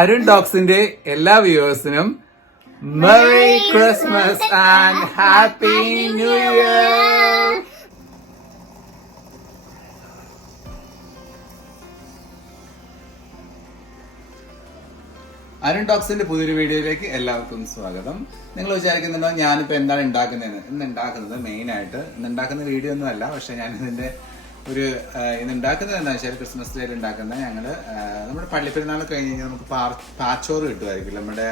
അരുൺ ടോക്സിന്റെ എല്ലാ വ്യൂവേഴ്സിനും merry Christmas and happy new year. Arun ടോക്സിന്റെ പുതിയൊരു വീഡിയോയിലേക്ക് എല്ലാവർക്കും സ്വാഗതം. നിങ്ങൾ വിചാരിക്കുന്നുണ്ടോ ഞാനിപ്പോ എന്താണ് ഉണ്ടാക്കുന്നതെന്ന്? ഇന്ന് ഉണ്ടാക്കുന്നത് മെയിനായിട്ട് ഇന്ന് ഉണ്ടാക്കുന്ന വീഡിയോ ഒന്നും അല്ല, പക്ഷെ ഞാൻ ഇതിന്റെ ഇന്ന് ഉണ്ടാക്കുന്നത് എന്താ വെച്ചാൽ ക്രിസ്മസ് ഡേയിൽ ഉണ്ടാക്കുന്ന ഞങ്ങള് നമ്മുടെ പള്ളിപ്പെരുന്നാൾ കഴിഞ്ഞ് കഴിഞ്ഞാൽ നമുക്ക് പാച്ചോറ് കിട്ടുമായിരിക്കും. നമ്മുടെ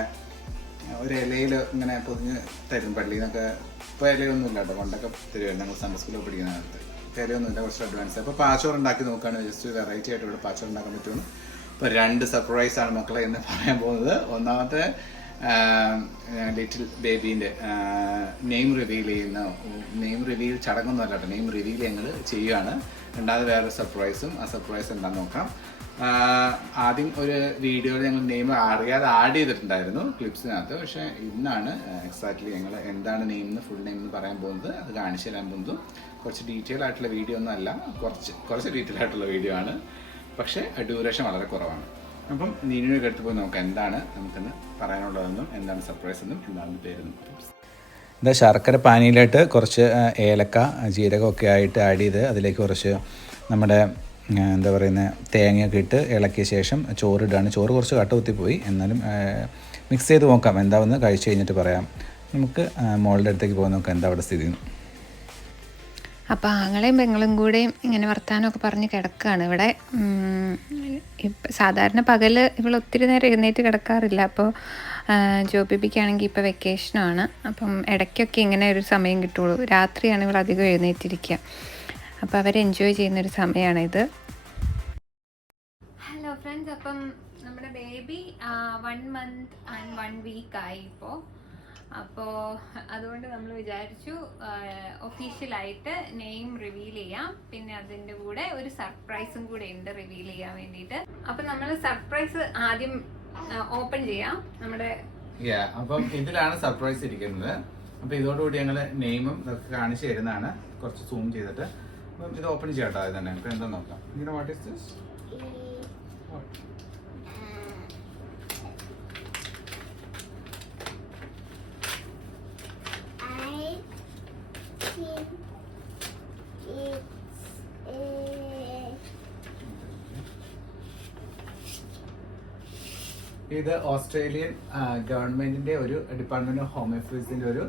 ഒരു ഇലയിൽ ഇങ്ങനെ പൊതിഞ്ഞ് തരും പള്ളിയിൽ നിന്നൊക്കെ. ഇപ്പോൾ ഇലയൊന്നും ഇല്ല കേട്ടോ, കൊണ്ടൊക്കെ തരുമായിരുന്നു ഞങ്ങൾ സൺഡേ സ്കൂളിൽ പഠിക്കുന്ന കാലത്ത്. ഇലയൊന്നുമില്ല, കുറച്ച് അഡ്വാൻസ്. അപ്പോൾ പാച്ചോറ് ഉണ്ടാക്കി നോക്കുകയാണ്, ജസ്റ്റ് വെറൈറ്റി ആയിട്ട് ഇവിടെ പാച്ചോറ് ഉണ്ടാക്കാൻ പറ്റുമെന്ന്. ഇപ്പോൾ 2 സർപ്രൈസാണ് മക്കളെ എന്ന് പറയാൻ പോകുന്നത്. ഒന്നാമത്തെ ലിറ്റിൽ ബേബീൻ്റെ നെയിം റിവീൽ ചടങ്ങൊന്നും അല്ല കേട്ടോ, നെയിം റിവീൽ ഞങ്ങൾ ചെയ്യുകയാണ്. രണ്ടാമത് വേറെ സർപ്രൈസും. ആ സർപ്രൈസ് എന്താണെന്ന് നോക്കാം. ആദ്യം ഒരു വീഡിയോയിൽ ഞങ്ങൾ നെയിം അറിയാതെ ആഡ് ചെയ്തിട്ടുണ്ടായിരുന്നു ക്ലിപ്സിനകത്ത്, പക്ഷേ ഇന്നാണ് എക്സാക്ട്ലി ഞങ്ങൾ എന്താണ് ഫുൾ നെയിം എന്ന് പറയാൻ പോകുന്നത്, അത് കാണിച്ചു തരാൻ പോകുന്നതും. കുറച്ച് ഡീറ്റെയിൽ ആയിട്ടുള്ള വീഡിയോ ഒന്നും അല്ല, കുറച്ച് ഡീറ്റെയിൽ ആയിട്ടുള്ള വീഡിയോ ആണ്, പക്ഷേ ഡ്യൂറേഷൻ വളരെ കുറവാണ്. അപ്പം നീനുവിനൊക്കെ അടുത്ത് പോയി നോക്കാം എന്താണ് നമുക്കിന്ന് പറയാനുള്ളതെന്നും എന്താണ് സർപ്രൈസ് എന്നും എന്താണ് പേരെന്നും. ഇത് ശർക്കര പാനിയിലായിട്ട് കുറച്ച് ഏലക്ക ജീരകമൊക്കെ ആയിട്ട് ആഡ് ചെയ്ത് അതിലേക്ക് കുറച്ച് നമ്മുടെ എന്താ പറയുന്നത് തേങ്ങയൊക്കെ ഇട്ട് ഇളക്കിയ ശേഷം ചോറിടുകയാണ്. ചോറ് കുറച്ച് കട്ട കുത്തിപ്പോയി, എന്നാലും മിക്സ് ചെയ്ത് നോക്കാം. എന്താണെന്ന് കഴിച്ച് കഴിഞ്ഞിട്ട് പറയാം. നമുക്ക് മോളുടെ അടുത്തേക്ക് പോകാൻ നോക്കാം എന്താ അവിടെ സ്ഥിതി. അപ്പോൾ ആങ്ങളെയും പെങ്ങളും കൂടെയും ഇങ്ങനെ വർത്താനമൊക്കെ പറഞ്ഞ് കിടക്കുകയാണ് ഇവിടെ. സാധാരണ പകൽ ഇവൾ ഒത്തിരി നേരം എഴുന്നേറ്റ് കിടക്കാറില്ല. അപ്പോൾ ജോബിബിക്കാണെങ്കിൽ ഇപ്പോൾ വെക്കേഷനാണ്, അപ്പം ഇടയ്ക്കൊക്കെ ഇങ്ങനെ ഒരു സമയം കിട്ടുള്ളൂ. രാത്രിയാണ് ഇവൾ അധികം എഴുന്നേറ്റിരിക്കുക. അപ്പോൾ അവർ എൻജോയ് ചെയ്യുന്നൊരു സമയമാണിത്. ഹലോ ഫ്രണ്ട്സ്, അപ്പം നമ്മുടെ ബേബി 1 month and 1 week ആയി ഇപ്പോൾ. അപ്പോൾ അതുകൊണ്ട് നമ്മൾ വിചാരിച്ചു ഒഫീഷ്യലായിട്ട് നെയിം റിവീൽ ചെയ്യാം. പിന്നെ അതിൻ്റെ കൂടെ ഒരു സർപ്രൈസും കൂടെ ഉണ്ട് റിവീൽ ചെയ്യാൻ വേണ്ടിയിട്ട്. അപ്പം നമ്മൾ സർപ്രൈസ് ആദ്യം ഓപ്പൺ ചെയ്യാം. നമ്മുടെ അപ്പം ഇതിലാണ് സർപ്രൈസ് ഇരിക്കുന്നത്. അപ്പം ഇതോടുകൂടി ഞങ്ങൾ നെയിമും ഇതൊക്കെ കാണിച്ചു തരുന്നതാണ്, കുറച്ച് സൂം ചെയ്തിട്ട്. അപ്പം ഇത് ഓപ്പൺ ചെയ്യാട്ടോ. അത് തന്നെ നമുക്ക് എന്താ നോക്കാം. ഇങ്ങനെ വാട്ട് ഈസ് ദിസ്? ഇത് ഓസ്ട്രേലിയൻ ഗവൺമെന്റിന്റെ ഒരു ഡിപ്പാർട്ട്മെന്റ് ഓഫ് ഹോം അഫയേഴ്സിന്റെ ഒരു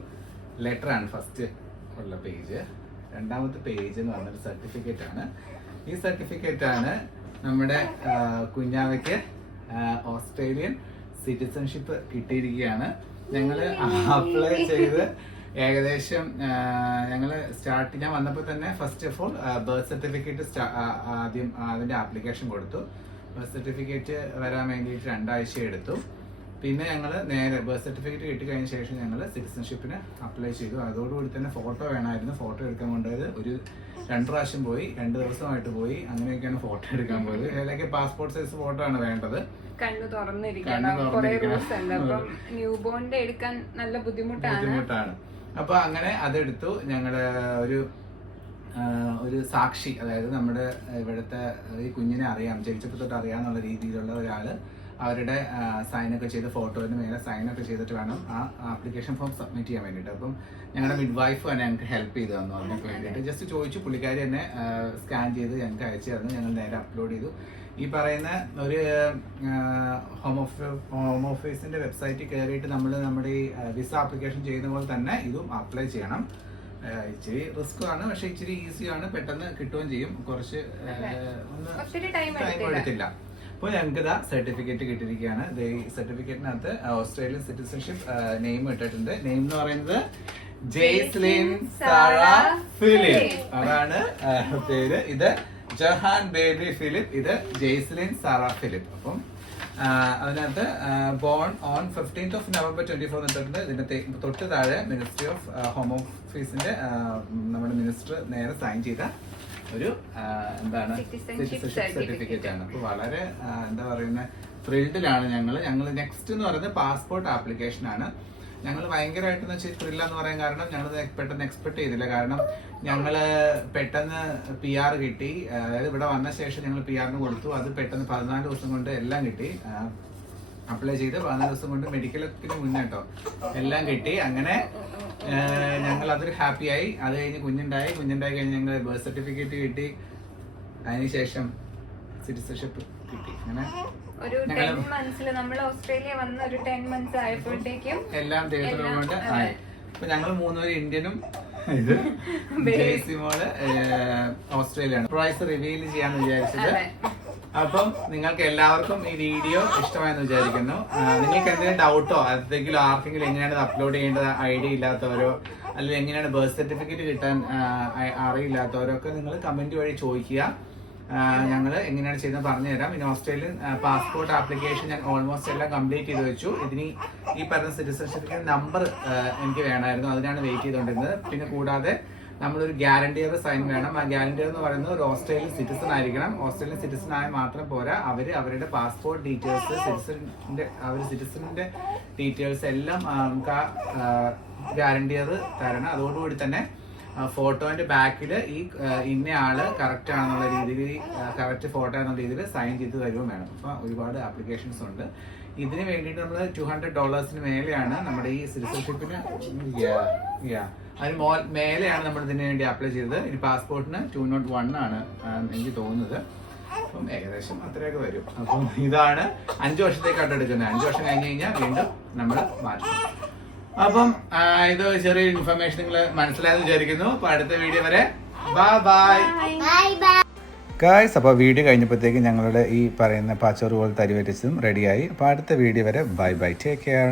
ലെറ്റർ ആണ്. ഫസ്റ്റ് ഉള്ള പേജ്. രണ്ടാമത്തെ പേജ് എന്ന് പറഞ്ഞൊരു സർട്ടിഫിക്കറ്റ് ആണ്. ഈ സർട്ടിഫിക്കറ്റ് ആണ് നമ്മുടെ കുഞ്ഞാവയ്ക്ക് ഓസ്ട്രേലിയൻ സിറ്റിസൺഷിപ്പ് കിട്ടിയിരിക്കുകയാണ്. ഞങ്ങൾ അപ്ലൈ ചെയ്ത് ഏകദേശം ഞങ്ങൾ ഞാൻ വന്നപ്പോൾ തന്നെ first of all birth certificate ആദ്യം അതിന്റെ ആപ്ലിക്കേഷൻ കൊടുത്തു. ബർത്ത് സർട്ടിഫിക്കറ്റ് വരാൻ വേണ്ടിയിട്ട് 2 ആഴ്ച എടുത്തു. പിന്നെ ഞങ്ങൾ നേരെ ബർത്ത് സർട്ടിഫിക്കറ്റ് കിട്ടിക്കഴിഞ്ഞ ശേഷം ഞങ്ങൾ സിറ്റിസൺഷിപ്പിന് അപ്ലൈ ചെയ്തു. അതോടുകൂടി തന്നെ ഫോട്ടോ വേണമായിരുന്നു. ഫോട്ടോ എടുക്കാൻ കൊണ്ടത് ഒരു 2 പ്രാവശ്യം പോയി, 2 ദിവസമായിട്ട് പോയി. അങ്ങനെയൊക്കെയാണ് ഫോട്ടോ എടുക്കാൻ പോയത്. അതിലേക്ക് പാസ്പോർട്ട് സൈസ് ഫോട്ടോ ആണ് വേണ്ടത്. കണ്ണു തുറന്നിരിക്കണം, ന്യൂ ബോണിന്റെ എടുക്കാൻ നല്ല ബുദ്ധിമുട്ടാണ്. അപ്പൊ അങ്ങനെ അതെടുത്തു. ഞങ്ങള് ഒരു സാക്ഷി, അതായത് നമ്മുടെ ഇവിടുത്തെ ഈ കുഞ്ഞിനെ അറിയാം, ജനിച്ചപ്പോൾ തൊട്ട് അറിയാന്നുള്ള രീതിയിലുള്ള ഒരാള് അവരുടെ സൈനൊക്കെ ചെയ്ത് ഫോട്ടോന് മേലെ സൈനൊക്കെ ചെയ്തിട്ട് വേണം ആ ആപ്ലിക്കേഷൻ ഫോം സബ്മിറ്റ് ചെയ്യാൻ വേണ്ടിയിട്ട്. അപ്പം ഞങ്ങളുടെ മിഡ് വൈഫ് തന്നെ ഞങ്ങൾക്ക് ഹെൽപ്പ് ചെയ്തു തന്നു അതിനൊക്കെ വേണ്ടിയിട്ട്. ജസ്റ്റ് ചോദിച്ചു, പുള്ളിക്കാരി തന്നെ സ്കാൻ ചെയ്ത് ഞങ്ങൾക്ക് അയച്ചു തന്നു. ഞങ്ങൾ നേരെ അപ്ലോഡ് ചെയ്തു. ഈ പറയുന്ന ഒരു ഹോം ഓഫീസിന്റെ വെബ്സൈറ്റിൽ കയറിയിട്ട് നമ്മൾ നമ്മുടെ ഈ വിസ ആപ്ലിക്കേഷൻ ചെയ്യുന്ന പോലെ തന്നെ ഇതും അപ്ലൈ ചെയ്യണം. ഇച്ചിരി റിസ്ക് ആണ്, പക്ഷെ ഇച്ചിരി ഈസിയാണ്, പെട്ടെന്ന് കിട്ടുകയും ചെയ്യും. കുറച്ച് ടൈം എടുത്തില്ല. അപ്പോൾ ഞങ്ങൾക്ക് ഇതാ സർട്ടിഫിക്കറ്റ് കിട്ടിയിരിക്കുകയാണ്. ഈ സർട്ടിഫിക്കറ്റിനകത്ത് ഓസ്ട്രേലിയൻ സിറ്റിസൺഷിപ്പ് നെയിം ഇട്ടിട്ടുണ്ട്. നെയിം എന്ന് പറയുന്നത് ജെയ്സ്ലിൻ സാറ ഫിലിപ്പ്, അതാണ് പേര്. ഇത് ജഹാൻ ബേബി ഫിലിപ്പ്, ഇത് ജെയ്സ്ലിൻ സാറ ഫിലിപ്പ്. അപ്പം അതിനകത്ത് born on 15th of November 2024 എന്നിട്ടുണ്ട്. ഇതിന്റെ തൊട്ട് താഴെ മിനിസ്ട്രി ഓഫ് ഹോം ഓഫീസിന്റെ നമ്മുടെ മിനിസ്റ്റർ നേരെ സൈൻ ചെയ്ത ഒരു എന്താണ് സിറ്റിസൺഷിപ്പ് സർട്ടിഫിക്കറ്റ് ആണ്. അപ്പോൾ വളരെ എന്താ പറയുന്ന ത്രില്ഡിലാണ് ഞങ്ങൾ. നെക്സ്റ്റ് എന്ന് പറയുന്നത് പാസ്പോർട്ട് ആപ്ലിക്കേഷൻ ആണ്. ഞങ്ങൾ ഭയങ്കരമായിട്ടെന്ന് വെച്ചാൽ ത്രില്ലെന്ന് പറയാൻ കാരണം ഞങ്ങൾ പെട്ടെന്ന് എക്സ്പെക്ട് ചെയ്തില്ല. കാരണം ഞങ്ങൾ പെട്ടെന്ന് PR കിട്ടി. അതായത് ഇവിടെ വന്ന ശേഷം ഞങ്ങൾ PR കൊടുത്തു. അത് പെട്ടെന്ന് 14 ദിവസം കൊണ്ട് എല്ലാം കിട്ടി. അപ്ലൈ ചെയ്ത് 14 ദിവസം കൊണ്ട് മെഡിക്കലൊക്കെ മുന്നേ കേട്ടോ എല്ലാം കിട്ടി. അങ്ങനെ ഞങ്ങൾ അതൊരു ഹാപ്പിയായി. അത് കഴിഞ്ഞ് കുഞ്ഞുണ്ടായി കഴിഞ്ഞ് ഞങ്ങൾ ബർത്ത് സർട്ടിഫിക്കറ്റ് കിട്ടി. അതിനുശേഷം സിറ്റിസൺഷിപ്പ് കിട്ടി. അങ്ങനെ ഒരു 10 months നമ്മൾ ഓസ്ട്രേലിയ വന്ന ഒരു 10 months ആയപ്പോഴത്തേക്കും എല്ലാം ദൈവത്തിനെ കൊണ്ട് ആയി. അപ്പൊ ഞങ്ങൾ 3 പേര് ഇന്ത്യനും ഇത് ജേസി മോള് ഓസ്ട്രേലിയ ആണ്. പ്രൈസ് റിവീൽ ചെയ്യാന്ന് വിചാരിച്ചത്. അപ്പം നിങ്ങൾക്ക് എല്ലാവർക്കും ഈ വീഡിയോ ഇഷ്ടമായെന്ന് വിചാരിക്കുന്നു. നിങ്ങൾക്ക് എന്തെങ്കിലും ഡൗട്ടോ എന്തെങ്കിലും ആർക്കെങ്കിലും എങ്ങനെയാണ് അപ്ലോഡ് ചെയ്യേണ്ടത് ഐഡിയ ഇല്ലാത്തവരോ അല്ലെങ്കിൽ എങ്ങനെയാണ് ബർത്ത് സർട്ടിഫിക്കറ്റ് കിട്ടാൻ അറിയില്ലാത്തവരോ ഒക്കെ നിങ്ങൾ കമന്റ് വഴി ചോദിക്കുക. ഞങ്ങൾ എങ്ങനെയാണ് ചെയ്യുന്നത് പറഞ്ഞു തരാം. ഇനി ഓസ്ട്രേലിയൻ പാസ്പോർട്ട് ആപ്ലിക്കേഷൻ ഞാൻ ഓൾമോസ്റ്റ് എല്ലാം കംപ്ലീറ്റ് ചെയ്ത് വെച്ചു. ഇതിന് ഈ പറഞ്ഞ സിറ്റിസൺഷിപ്പിന്റെ നമ്പർ എനിക്ക് വേണമായിരുന്നു, അതിനാണ് വെയിറ്റ് ചെയ്തുകൊണ്ടിരുന്നത്. പിന്നെ കൂടാതെ നമ്മളൊരു ഗ്യാരണ്ടിയർ സൈൻ വേണം. ആ ഗ്യാരണ്ടിയർ എന്ന് പറയുന്നത് ഒരു ഓസ്ട്രേലിയൻ സിറ്റിസൺ ആയിരിക്കണം. ഓസ്ട്രേലിയൻ സിറ്റിസൺ ആയ മാത്രം പോരാ, അവരുടെ പാസ്പോർട്ട് ഡീറ്റെയിൽസ് സിറ്റിസണിന്റെ ഡീറ്റെയിൽസ് എല്ലാം നമുക്ക് ആ ഗ്യാരണ്ടിയർ തരണം. അതോടുകൂടി തന്നെ ഫോട്ടോന്റെ ബാക്കിൽ ഈ ഇന്ന ആള് കറക്റ്റ് ആണെന്നുള്ള രീതിയിൽ കറക്റ്റ് ഫോട്ടോ എന്നുള്ള രീതിയിൽ സൈൻ ചെയ്ത് തരുകയും വേണം. അപ്പൊ ഒരുപാട് ആപ്ലിക്കേഷൻസ് ഉണ്ട്. ഇതിന് വേണ്ടിയിട്ട് നമ്മൾ $200 മേലെയാണ് നമ്മുടെ ഈ സിറ്റിസൺഷിപ്പിന് അതിന് മേലെയാണ് നമ്മൾ ഇതിന് വേണ്ടി അപ്ലൈ ചെയ്തത്. ഇനി പാസ്പോർട്ടിന് 201 ആണ് എനിക്ക് തോന്നുന്നത്. അപ്പം ഏകദേശം അത്രയൊക്കെ വരും. അപ്പം ഇതാണ് 5 വർഷത്തേക്കായിട്ട് എടുക്കുന്നത്. 5 വർഷം കഴിഞ്ഞ് കഴിഞ്ഞാൽ വീണ്ടും നമ്മൾ മാറ്റും. അപ്പം ഇത് ചെറിയൊരു ഇൻഫർമേഷൻ നിങ്ങൾ മനസ്സിലായെന്ന് വിചാരിക്കുന്നു. അപ്പൊ അടുത്ത വീഡിയോ വരെ ബൈ. ഗായ്സ്, അപ്പോൾ വീഡിയോ കഴിഞ്ഞപ്പോഴത്തേക്ക് ഞങ്ങളുടെ ഈ പറയുന്ന പാച്ചോറ് പോലെ തരി വരച്ചതും റെഡിയായി. അപ്പോൾ അടുത്ത വീഡിയോ വരെ ബൈ. Take care.